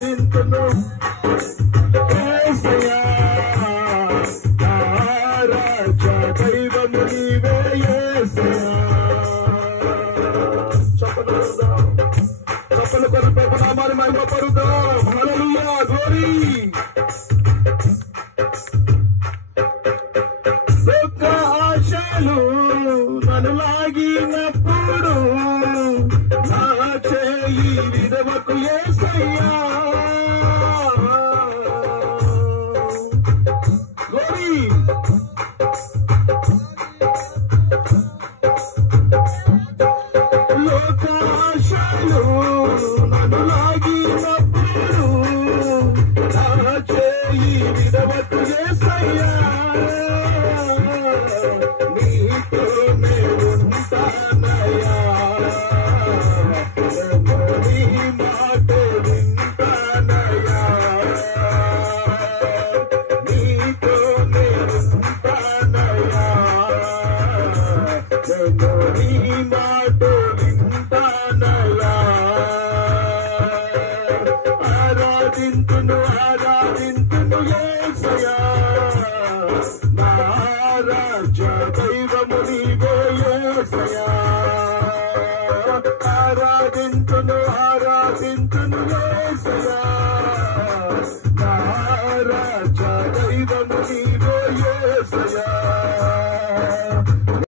చింతను యేసయ్యా నా రాజా దైవము నీవే యేసయ్యా. చప్పలు కొద్ది ప్రభునామాన్ని మహిమపరుద్దాం. హల్లెలూయా, గ్లోరీ. లోక ఆశలు నన్ను లాగినప్పుడు నా చేయి విడవకు యేసయ్యా. గ్లోరీ. లోక ఆశలు నన్ను లాగినప్పుడు నా చేయి విడవకు యేసయ్యా. నీతోనే ఉంటానయ్యా, నీ మాట వింటానయ్యా. నీతోనే ఉంటానయ్యా, నీ మాట వింటానయ్యా. ఆరాధింతును యేసయ్యా నా రాజా.